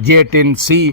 J-10C,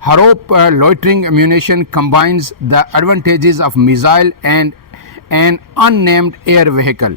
Harop loitering ammunition combines the advantages of missile and an unnamed air vehicle।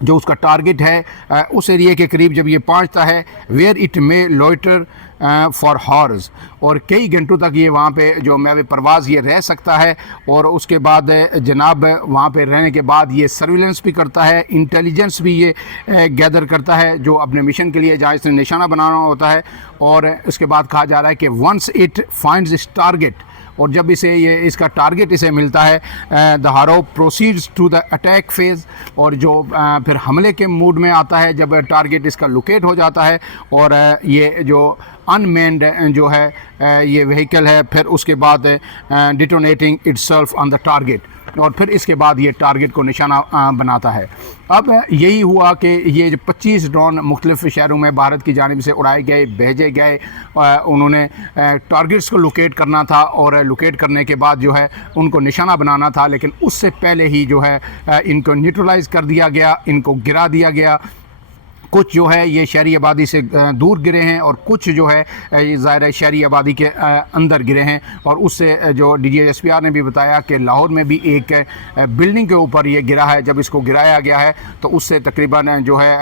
جو اس کا target ہے اس ایریے کے قریب جب یہ پہنچتا ہے ویئر اٹ مے لوئٹر فار ہارز، اور کئی گھنٹوں تک یہ وہاں پہ جو میوے پرواز یہ رہ سکتا ہے، اور اس کے بعد جناب وہاں پہ رہنے کے بعد یہ سرویلنس بھی کرتا ہے، انٹیلیجنس بھی یہ گیدر کرتا ہے جو اپنے مشن کے لیے جہاں اس نے نشانہ بنانا ہوتا ہے، اور اس کے بعد کہا جا رہا ہے کہ once it finds its target, اور جب اس کا ٹارگٹ اسے ملتا ہے the Harop proceeds to the attack phase, اور جو پھر حملے کے موڈ میں آتا ہے جب ٹارگٹ اس کا لوکیٹ ہو جاتا ہے، اور یہ جو ان مینڈ جو ہے یہ وہیکل ہے، پھر اس کے بعد detonating itself on the target, اور پھر اس کے بعد یہ ٹارگٹ کو نشانہ بناتا ہے۔ اب یہی ہوا کہ یہ جو 25 ڈرون مختلف شہروں میں بھارت کی جانب سے اڑائے گئے، بھیجے گئے، انہوں نے ٹارگٹس کو لوکیٹ کرنا تھا، اور لوکیٹ کرنے کے بعد جو ہے ان کو نشانہ بنانا تھا، لیکن اس سے پہلے ہی جو ہے ان کو نیوٹرلائز کر دیا گیا، ان کو گرا دیا گیا۔ کچھ جو ہے یہ شہری آبادی سے دور گرے ہیں، اور کچھ جو ہے یہ ظاہر شہری آبادی کے اندر گرے ہیں، اور اس سے جو D G S P R نے بھی بتایا کہ لاہور میں بھی ایک بلڈنگ کے اوپر یہ گرا ہے، جب اس کو گرایا گیا ہے تو اس سے تقریباً جو ہے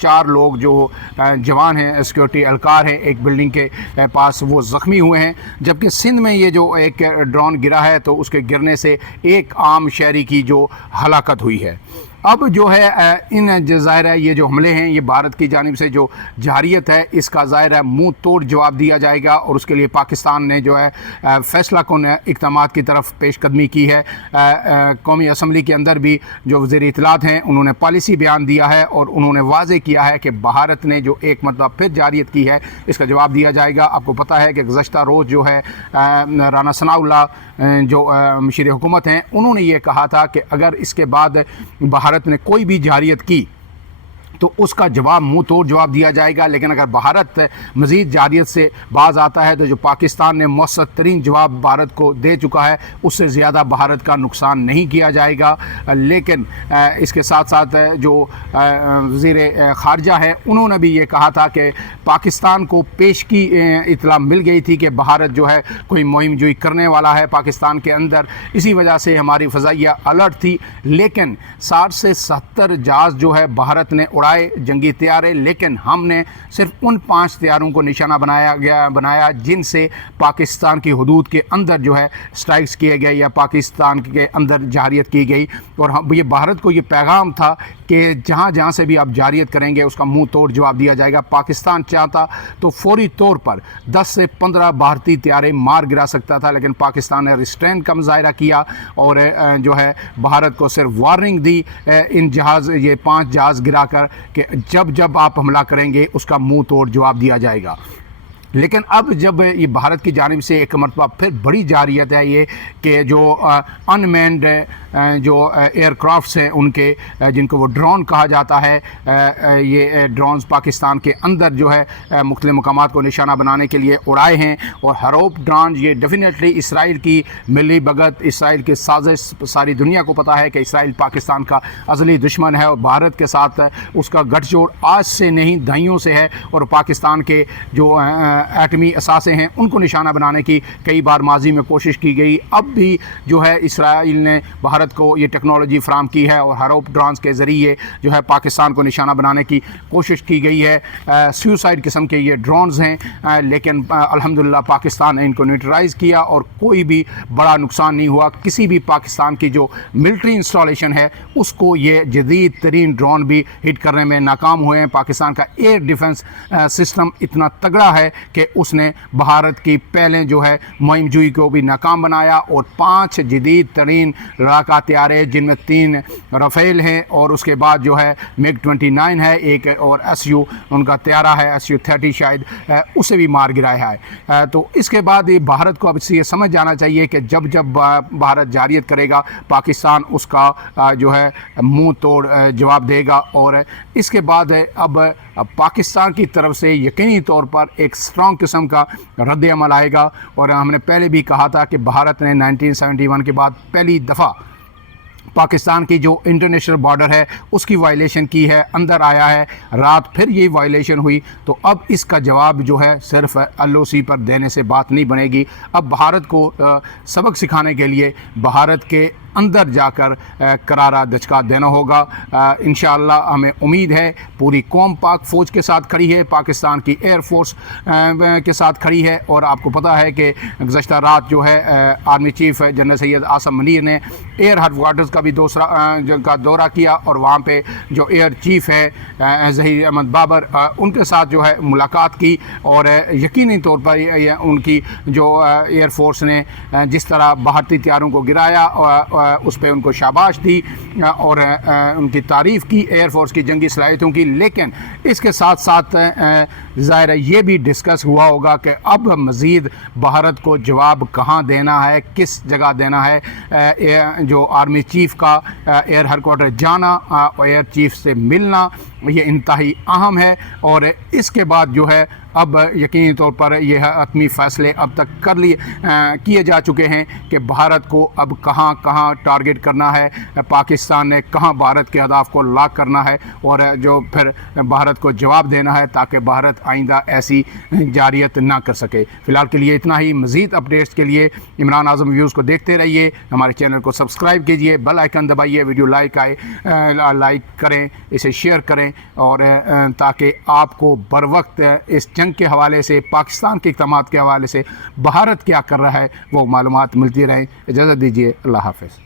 4 لوگ جو جوان ہیں، سیکورٹی اہلکار ہیں ایک بلڈنگ کے پاس، وہ زخمی ہوئے ہیں، جبکہ سندھ میں یہ جو ایک ڈرون گرا ہے تو اس کے گرنے سے ایک عام شہری کی جو ہلاکت ہوئی ہے۔ اب جو ہے ان ظاہر ہے یہ جو حملے ہیں یہ بھارت کی جانب سے جو جارحیت ہے اس کا ظاہر ہے منہ توڑ جواب دیا جائے گا، اور اس کے لیے پاکستان نے جو ہے فیصلہ کن اقدامات کی طرف پیش قدمی کی ہے۔ قومی اسمبلی کے اندر بھی جو وزیر اطلاعات ہیں انہوں نے پالیسی بیان دیا ہے، اور انہوں نے واضح کیا ہے کہ بھارت نے جو ایک مرتبہ پھر جارحیت کی ہے اس کا جواب دیا جائے گا۔ آپ کو پتہ ہے کہ گزشتہ روز جو ہے رانا ثناء اللہ جو مشیر حکومت ہیں انہوں نے یہ کہا تھا کہ اگر اس کے بعد بھارت نے کوئی بھی جارحیت کی تو اس کا جواب منہ توڑ جواب دیا جائے گا، لیکن اگر بھارت مزید جارحیت سے باز آتا ہے تو جو پاکستان نے مؤثر ترین جواب بھارت کو دے چکا ہے اس سے زیادہ بھارت کا نقصان نہیں کیا جائے گا۔ لیکن اس کے ساتھ ساتھ جو وزیر خارجہ ہے انہوں نے بھی یہ کہا تھا کہ پاکستان کو پیش کی اطلاع مل گئی تھی کہ بھارت جو ہے کوئی مہم جوئی کرنے والا ہے پاکستان کے اندر، اسی وجہ سے ہماری فضائیہ الرٹ تھی، لیکن 60 سے 70 جہاز جو ہے بھارت نے اڑائے جنگی طیارے، لیکن ہم نے صرف ان 5 طیاروں کو نشانہ بنایا جن سے پاکستان کی حدود کے اندر جو ہے سٹرائکس کیے گئے یا پاکستان کے اندر جارحیت کی گئی، اور یہ بھارت کو یہ پیغام تھا کہ جہاں جہاں سے بھی آپ جارحیت کریں گے اس کا منہ توڑ جواب دیا جائے گا۔ پاکستان چاہتا تو فوری طور پر 10 سے 15 بھارتی طیارے مار گرا سکتا تھا، لیکن پاکستان نے ریسٹرین کا مظاہرہ کیا اور جو ہے بھارت کو صرف وارننگ دی ان یہ 5 جہاز گرا کر کہ جب آپ حملہ کریں گے اس کا منہ توڑ جواب دیا جائے گا۔ لیکن اب جب یہ بھارت کی جانب سے ایک مرتبہ پھر بڑی جارحیت ہے یہ کہ جو ان مینڈ جو ایئر کرافٹس ہیں ان کے جن کو وہ ڈرون کہا جاتا ہے، یہ ڈرونز پاکستان کے اندر جو ہے مختلف مقامات کو نشانہ بنانے کے لیے اڑائے ہیں، اور ہروپ ڈرون یہ ڈیفینیٹلی اسرائیل کی ملی بھگت، اسرائیل کی سازش، ساری دنیا کو پتہ ہے کہ اسرائیل پاکستان کا ازلی دشمن ہے، اور بھارت کے ساتھ اس کا گٹھ جوڑ آج سے نہیں دہائیوں سے ہے، اور پاکستان کے جو ایٹمی اثاثے ہیں ان کو نشانہ بنانے کی کئی بار ماضی میں کوشش کی گئی۔ اب بھی جو ہے اسرائیل نے بھارت کو یہ ٹیکنالوجی فراہم کی ہے، اور ہروپ ڈرونز کے ذریعے جو ہے پاکستان کو نشانہ بنانے کی کوشش کی گئی ہے۔ سیوسائڈ قسم کے یہ ڈرونز ہیں، لیکن الحمدللہ پاکستان نے ان کو نیوٹرلائز کیا اور کوئی بھی بڑا نقصان نہیں ہوا۔ کسی بھی پاکستان کی جو ملٹری انسٹالیشن ہے اس کو یہ جدید ترین ڈرون بھی ہٹ کرنے میں ناکام ہوئے ہیں۔ پاکستان کا ایئر ڈیفنس سسٹم اتنا تگڑا ہے کہ اس نے بھارت کی پہلے جو ہے مہم جوئی کو بھی ناکام بنایا، اور 5 جدید ترین لڑاکا طیارے جن میں 3 رافیل ہیں، اور اس کے بعد جو ہے میگ 29 ہے ایک، اور SU ان کا طیارہ ہے SU 30 شاید، اسے بھی مار گرایا ہے۔ تو اس کے بعد بھارت کو اب اس یہ سمجھ جانا چاہیے کہ جب بھارت جارحیت کرے گا پاکستان اس کا جو ہے منہ توڑ جواب دے گا، اور اس کے بعد اب پاکستان کی طرف سے یقینی طور پر ایک اسٹرانگ قسم کا رد عمل آئے گا۔ اور ہم نے پہلے بھی کہا تھا کہ بھارت نے 1971 کے بعد پہلی دفعہ پاکستان کی جو انٹرنیشنل بارڈر ہے اس کی وائلیشن کی ہے، اندر آیا ہے، رات پھر یہ وائلیشن ہوئی، تو اب اس کا جواب جو ہے صرف LOC پر دینے سے بات نہیں بنے گی۔ اب بھارت کو سبق سکھانے کے لیے بھارت کے اندر جا کر کرارا دھچکا دینا ہوگا۔ انشاءاللہ ہمیں امید ہے پوری قوم پاک فوج کے ساتھ کھڑی ہے، پاکستان کی ایئر فورس کے ساتھ کھڑی ہے، اور آپ کو پتہ ہے کہ گزشتہ رات جو ہے army chief general Syed Asim Munir نے ایئر ہیڈ کوارٹرز کا بھی دورہ کیا، اور وہاں پہ جو ایئر چیف ہے ظہیر احمد بابر ان کے ساتھ جو ہے ملاقات کی، اور یقینی طور پر ان کی جو ایئر فورس نے جس طرح بھارتی طیاروں کو گرایا اس پہ ان کو شاباش دی اور ان کی تعریف کی ایئر فورس کی جنگی صلاحیتوں کی، لیکن اس کے ساتھ ساتھ ظاہر ہے یہ بھی ڈسکس ہوا ہوگا کہ اب مزید بھارت کو جواب کہاں دینا ہے، کس جگہ دینا ہے۔ جو آرمی چیف کا ایئر ہیڈ کوارٹر جانا اور ایئر چیف سے ملنا یہ انتہائی اہم ہے، اور اس کے بعد جو ہے اب یقینی طور پر یہ حتمی فیصلے اب تک کیے جا چکے ہیں کہ بھارت کو اب کہاں کہاں ٹارگٹ کرنا ہے، پاکستان نے کہاں بھارت کے اہداف کو لاک کرنا ہے، اور جو پھر بھارت کو جواب دینا ہے تاکہ بھارت آئندہ ایسی جارحیت نہ کر سکے۔ فی الحال کے لیے اتنا ہی، مزید اپڈیٹس کے لیے عمران اعظم ویوز کو دیکھتے رہیے، ہمارے چینل کو سبسکرائب کیجئے، بیل آئیکن دبائیے، ویڈیو لائک کریں، اسے شیئر کریں، اور تاکہ آپ کو بر وقت اس جنگ کے حوالے سے، پاکستان کے اقدامات کے حوالے سے بھارت کیا کر رہا ہے وہ معلومات ملتی رہیں۔ اجازت دیجیے، اللہ حافظ۔